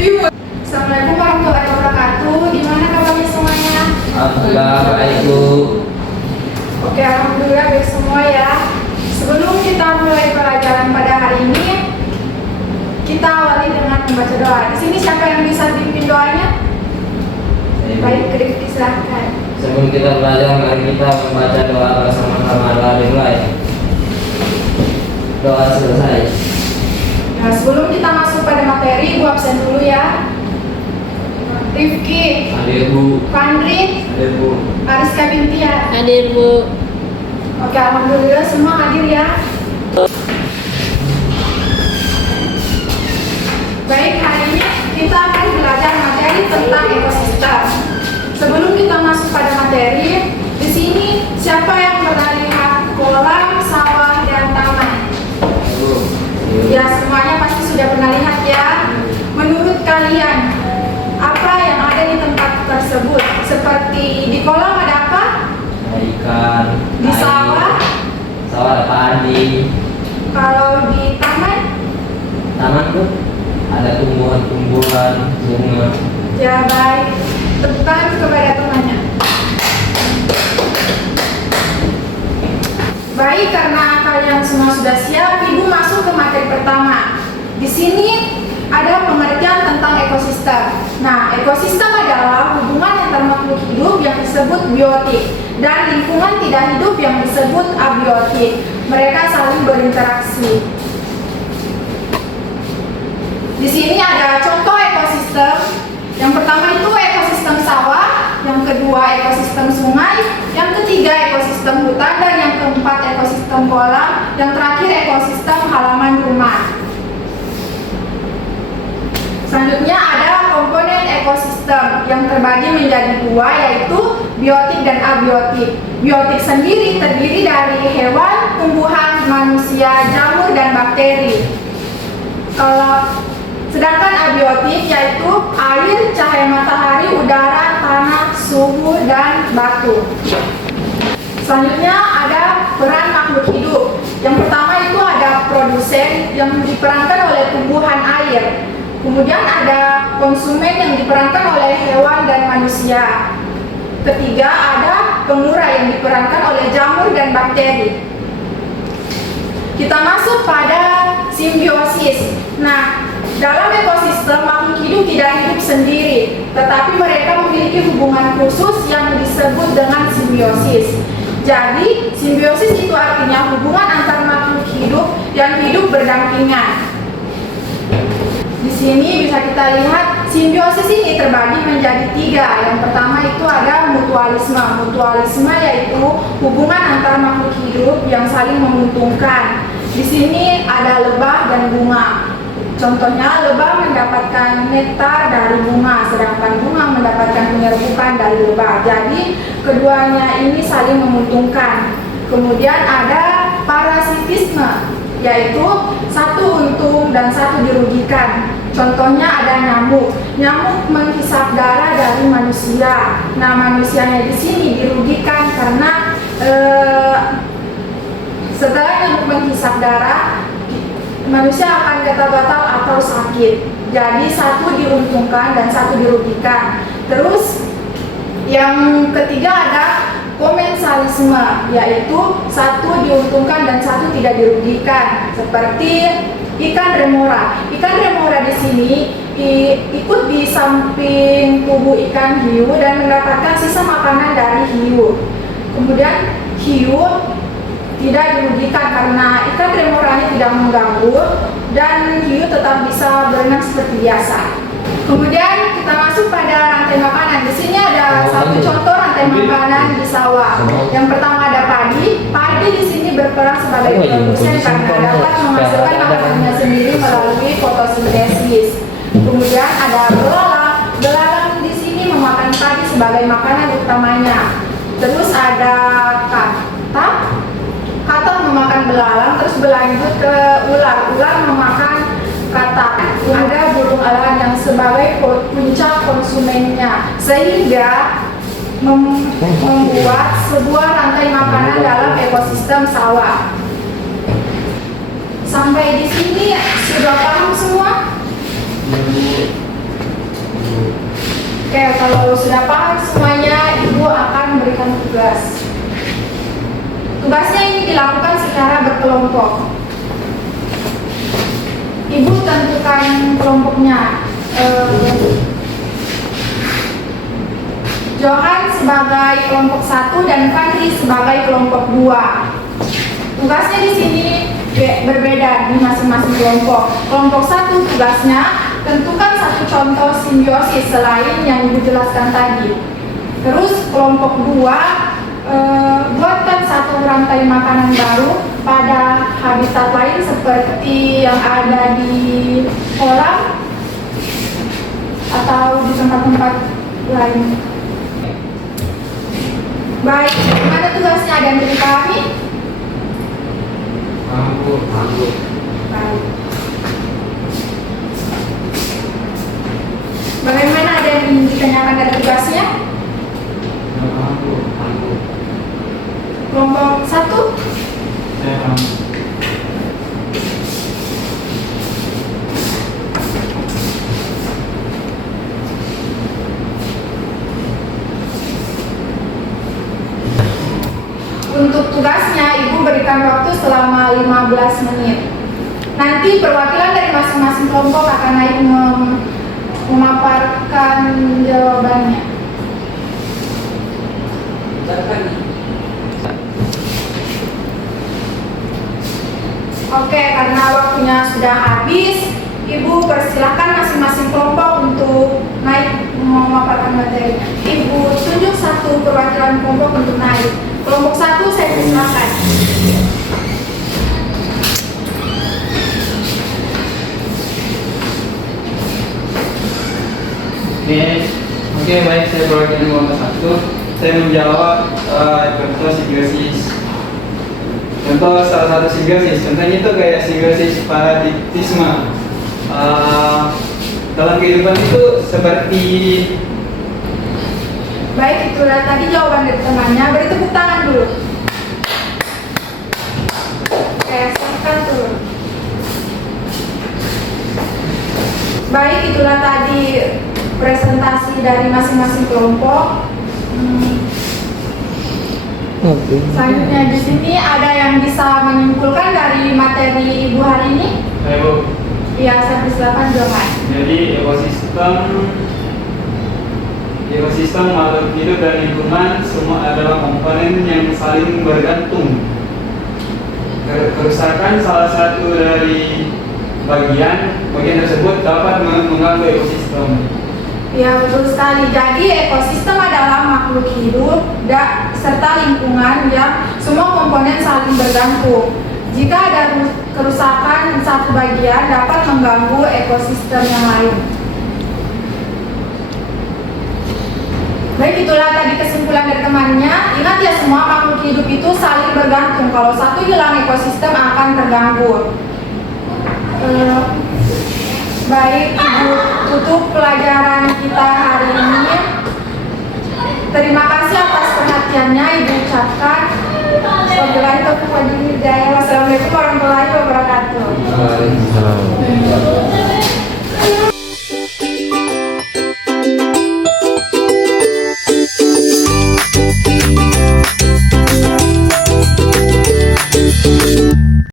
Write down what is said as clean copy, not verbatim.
Assalamualaikum warahmatullahi wabarakatuh. Gimana kabarnya semuanya? Alhamdulillah baik Bu. Oke, alhamdulillah baik semua ya. Sebelum kita mulai pelajaran pada hari ini, kita awali dengan membaca doa. Di sini siapa yang bisa pimpin doanya? Baik, Krik, silahkan. Sebelum kita belajar, mari kita membaca doa bersama-sama. Doa dimulai. Doa selesai. Nah, sebelum kita masuk pada materi, Bu absen dulu ya. Rifki, Hadir Bu. Pandri, Hadir Bu. Ariska Bintia. Hadir Bu. Oke, alhamdulillah semua hadir ya. Baik, hari ini kita akan belajar materi tentang ekosistem. Sebelum kita masuk pada materi, di sini siapa yang pernah lihat kolam, sawah, dan taman? Ya, semuanya pasti sudah pernah lihat ya. Menurut kalian, apa yang ada di tempat tersebut? Seperti di kolam ada apa? Ada ikan. Di air. sawah? Sawah ada padi. Kalau di taman? Taman Bu. Ada tumbuhan-tumbuhan, bunga. Ya baik, tekan kepada temannya. Baik, karena kalian semua sudah siap, Ibu masuk ke materi pertama. Di sini ada pengertian tentang ekosistem. Nah, ekosistem adalah hubungan antar makhluk hidup yang disebut biotik dan lingkungan tidak hidup yang disebut abiotik. Mereka saling berinteraksi. Di sini ada contoh ekosistem. Yang pertama itu ekosistem sawah, yang kedua ekosistem sungai, yang ketiga ekosistem hutan, dan yang keempat ekosistem kolam, yang terakhir ekosistem halaman rumah. Selanjutnya ada komponen ekosistem yang terbagi menjadi dua, yaitu biotik dan abiotik. Biotik sendiri terdiri dari hewan, tumbuhan, manusia, jamur, dan bakteri. Sedangkan abiotik yaitu air, cahaya matahari, udara, tanah, suhu, dan batu. Selanjutnya ada peran makhluk hidup. Yang pertama itu ada produsen yang diperankan oleh tumbuhan air. Kemudian ada konsumen yang diperankan oleh hewan dan manusia. Ketiga ada pengurang yang diperankan oleh jamur dan bakteri. Kita masuk pada simbiosis. Nah, dalam ekosistem makhluk hidup tidak hidup sendiri, tetapi mereka memiliki hubungan khusus yang disebut dengan simbiosis. Jadi, simbiosis itu artinya hubungan antar makhluk hidup yang hidup berdampingan. Di sini bisa kita lihat simbiosis ini terbagi menjadi tiga. Yang pertama itu ada mutualisme. Mutualisme yaitu hubungan antar makhluk hidup yang saling menguntungkan. Di sini ada lebah dan bunga. Contohnya lebah mendapatkan nektar dari bunga, sedangkan bunga mendapatkan penyerbukan dari lebah. Jadi keduanya ini saling menguntungkan. Kemudian ada parasitisme, yaitu satu untung dan satu dirugikan. Contohnya ada nyamuk. Nyamuk menghisap darah dari manusia. Nah, manusianya di sini dirugikan karena setelah nyamuk menghisap darah, manusia akan gatal-gatal atau sakit. Jadi satu diuntungkan dan satu dirugikan. Terus yang ketiga ada komensalisme, yaitu satu diuntungkan dan satu tidak dirugikan. Seperti ikan remora. Ikan remora di sini ikut di samping tubuh ikan hiu dan mendapatkan sisa makanan dari hiu. Kemudian hiu tidak dirugikan karena ikan remoranya tidak mengganggu dan hiu tetap bisa berenang seperti biasa. Kemudian kita masuk pada rantai makanan. Di sini ada satu contoh rantai makanan di sawah. Yang pertama ada padi. Padi di sini berperan sebagai produsen karena dapat menghasilkan makanannya sendiri melalui fotosintesis. Kemudian ada belalang. Belalang di sini memakan padi sebagai makanan utamanya. Terus ada katak. Katak memakan belalang, terus berlanjut ke ular. Ular memakan katak. Ada burung elang yang sebagai puncak konsumennya, sehingga membuat sebuah rantai makanan dalam ekosistem sawah. Sampai di sini sudah paham semua? kalau sudah paham semuanya, Ibu akan memberikan tugas. Tugasnya ini dilakukan secara berkelompok. Ibu tentukan kelompoknya. Johan sebagai kelompok 1 dan Fadli sebagai kelompok 2. Tugasnya di sini berbeda di masing-masing kelompok. Kelompok 1 tugasnya tentukan satu contoh simbiosis selain yang Ibu jelaskan tadi. Terus kelompok 2 buatkan satu rantai makanan baru pada habitat lain seperti yang ada di kolam atau di tempat-tempat lain. Baik, bagaimana tugasnya, ada yang dipahami? Mampu. Baik. Bagaimana, ada yang ingin ditanyakan dari tugasnya? Mampu. Kelompok 1? Saya mampu. Untuk tugasnya, Ibu berikan waktu selama 15 menit. Nanti perwakilan dari masing-masing kelompok akan naik memaparkan jawabannya. Oke, karena waktunya sudah habis, Ibu persilahkan masing-masing kelompok untuk naik memaparkan materi. Ibu tunjuk satu perwakilan kelompok untuk naik. Kelompok 1 saya persilahkan. Oke, baik, saya perwakilan kelompok 1. Saya menjawab contoh simbiosis. Contoh salah satu simbiosis, contohnya itu kayak simbiosis paradigmatisme. Dalam kehidupan itu seperti. Baik, itulah tadi jawaban dari temannya. Beri tepuk tangan dulu. Oke, silakan turun. Baik, itulah tadi presentasi dari masing-masing kelompok. Selanjutnya di sini ada yang bisa menyimpulkan dari materi Ibu hari ini? Ayo. Iya, saya persilakan Johan. Jadi ekosistem makhluk hidup dan lingkungan semua adalah komponen yang saling bergantung. Kerusakan salah satu dari bagian tersebut dapat mengganggu ekosistem. Ya, betul sekali. Jadi ekosistem adalah makhluk hidup serta lingkungan yang semua komponen saling bergantung. Jika ada kerusakan satu bagian dapat mengganggu ekosistem yang lain. Baik, itulah tadi kesimpulan dari temannya. Ingat ya, semua makhluk hidup itu saling bergantung. Kalau satu hilang, ekosistem akan terganggu. Baik, Ibu tutup pelajaran kita hari ini. Terima kasih atas perhatiannya Ibu ucapkan. Wassalamualaikum warahmatullahi wabarakatuh. Waalaikumsalam.